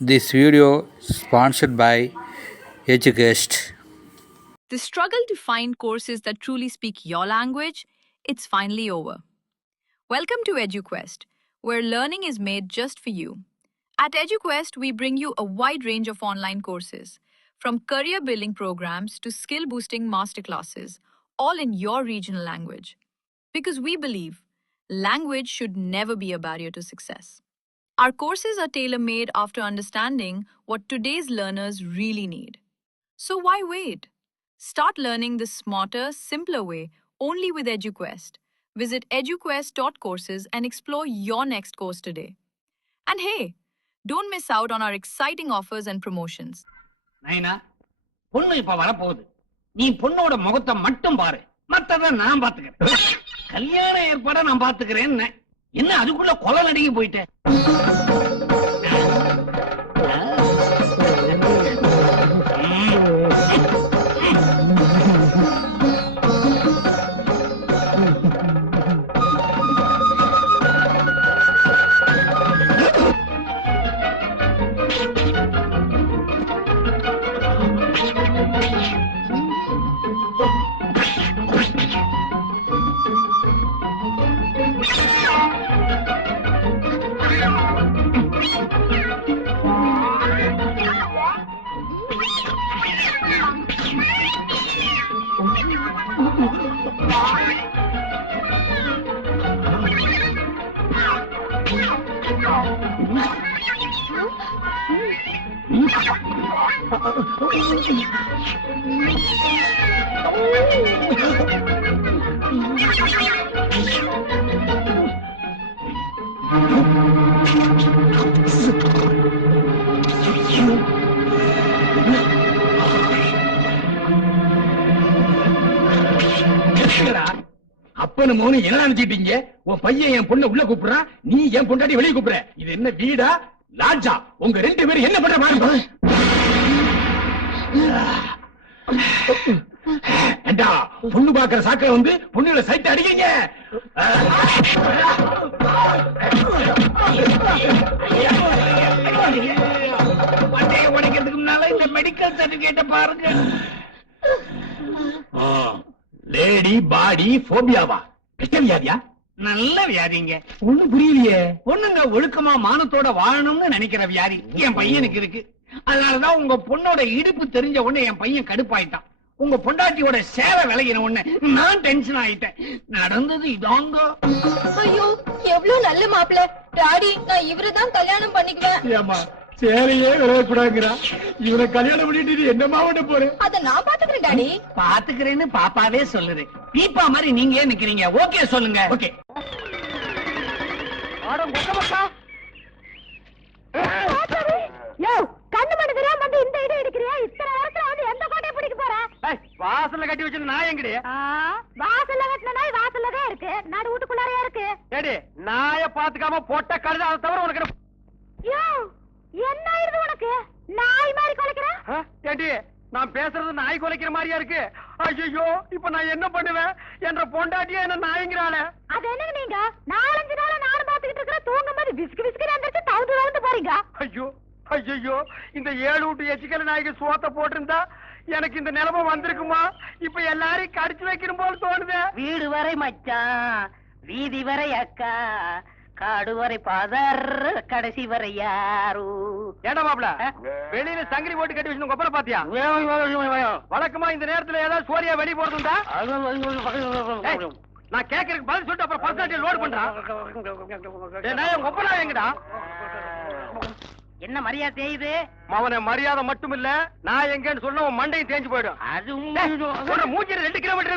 This video sponsored by Educast. The struggle to find courses that truly speak your language, it's finally over. Welcome to EduQuest, where learning is made just for you. At EduQuest, we bring you a wide range of online courses, from career building programs to skill boosting masterclasses, all in your regional language. Because we believe language should never be a barrier to success. Our courses are tailor made after understanding what today's learners really need. So why wait? Start learning the smarter, simpler way only with EduQuest. Visit eduquest.courses and explore your next course today. And hey, don't miss out on our exciting offers and promotions. நைனா பொண்ணு இப்ப வரப்போகுது. நீ பொண்ணோட முகத்தை மட்டும் பாரு, மத்தத நான் பாத்துக்கிறேன். கல்யாண ஏற்பாட நான் பாத்துக்கிறேன். என்ன அதுக்குள்ள கொலை நடுங்கி போயிட்டேன். அப்பனு மோனு என்ன நினைச்சிட்டீங்க? உன் பையன் என் பொண்ணு உள்ள கூப்பிடுறான், நீ என் பொண்டாட்டி வெளியே கூப்பிடுற. இது என்ன வீடா லாட்ஜா? உங்க ரெண்டு பேரும் என்ன பண்ற பாருங்க. ஏண்டா பொண்ணு பாக்குற சாக்க வந்து பொண்ணுல சைட் அடிக்கிறீங்க? பண்டைய உடைக்கிறதுக்கு முன்னால இந்த மெடிக்கல் சர்டிபிகேட்ட பாருங்க. லேடி பாடி போபியாவா? கெட்ட வியாதியா? நல்ல வியாதிங்க. ஒண்ணு புரியலையே. பொண்ணுங்க ஒழுக்கமா மானத்தோட வாழணும்னு நினைக்கிற வியாதி என் பையனுக்கு இருக்கு. அதனாலதான் உங்க பொண்ணோட இடுப்பு தெரிஞ்ச உடனே என் பையன் கடுப்பாயிட்டான். உங்க பொண்டாட்டியோட சேவை விலகின உடனே நான் டென்ஷன் ஆயிட்டேன். நடந்தது இதாங்க. ஐயோ, எவ்வளவு நல்ல மாப்பிள்ள. டாடி, நான் இவருதான் கல்யாணம் பண்ணிக்குவேன். ஏமா சேலையே விளையக்கூடாதுங்கிறா. இவனை கல்யாணம் பண்ணிட்டு என்னமா பண்ண போறேன்? அத நான் பாத்துக்கிறேன் டாடி. பாத்துக்கிறேன்னு பாப்பாவே சொல்லுது. பீப்பா மாதிரி நீங்க ஏன் நிக்கிறீங்க? ஓகே சொல்லுங்க. ஓகே. கண்ணு மணி தெரியாம வந்து இந்த இடம் எடுக்கிறியா? இத்தனை நேரத்துல வந்து எந்த கோட்டையை பிடிக்க போற? வாசல்ல கட்டி வச்சு நாய் எங்கடி? வாசல்ல கட்டின நாய் வாசல்லதான் இருக்கு, நடு வீட்டுக்குள்ளாரையா இருக்கு. ஏடி நாய பாத்துக்காம போட்ட கழுத அதை தவிர உனக்கு என்ன ஆயிருது உனக்கு? நாய் மாதிரி குலைக்கிற? ஏடி நான் பேசுறது நாய் குலைக்கிற மாதிரியா இருக்கு? ஐயோ இப்ப நான் என்ன பண்ணுவேன்? என்ற பொண்டாட்டியா என்ன நாய்ங்கிறாளே. அது என்னங்க நீங்க 4-5 நாளா நானும் பாத்துக்கிட்டு இருக்கிற, தூங்கும் போது விஸ்கு விஸ்கு வந்துட்டு தவுந்து போறீங்க. ஐயோ ஐயோ இந்த 7 வீட்டு எச்சிக்கல நாய்க்கு சோத்த போட்டிருந்தா எனக்கு இந்த நிலைமை வந்திருக்குமா? இப்ப எல்லாரையும் கடிச்சு வைக்கணும் போல தோணுது. வீடு வரை மச்சான், வீதி வரை அக்கா, காடு வரை பாதர், கடைசி வரை யாரு. ஏடா மாப்ள வெளியில சங்கிலி போட்டு கட்டி வச்சு கொப்பரை பாத்தியா? வழக்கமா இந்த நேரத்துல ஏதாவது சோரியா வெளிய போறதுண்டா? நான் கேக்குறதுக்கு பதில் சொல்லிட்டு அப்புறம் பர்சனாலிட்டி லோட் பண்றான். கொப்பரா எங்கடா? என்ன மரியாதை தேயுது? அவனை மரியாதை மட்டும் இல்ல, நான் எங்கன்னு சொன்ன மண்டையும் தேஞ்சு போயிடும். அது மூஞ்சில 2 கிலோமீட்டர்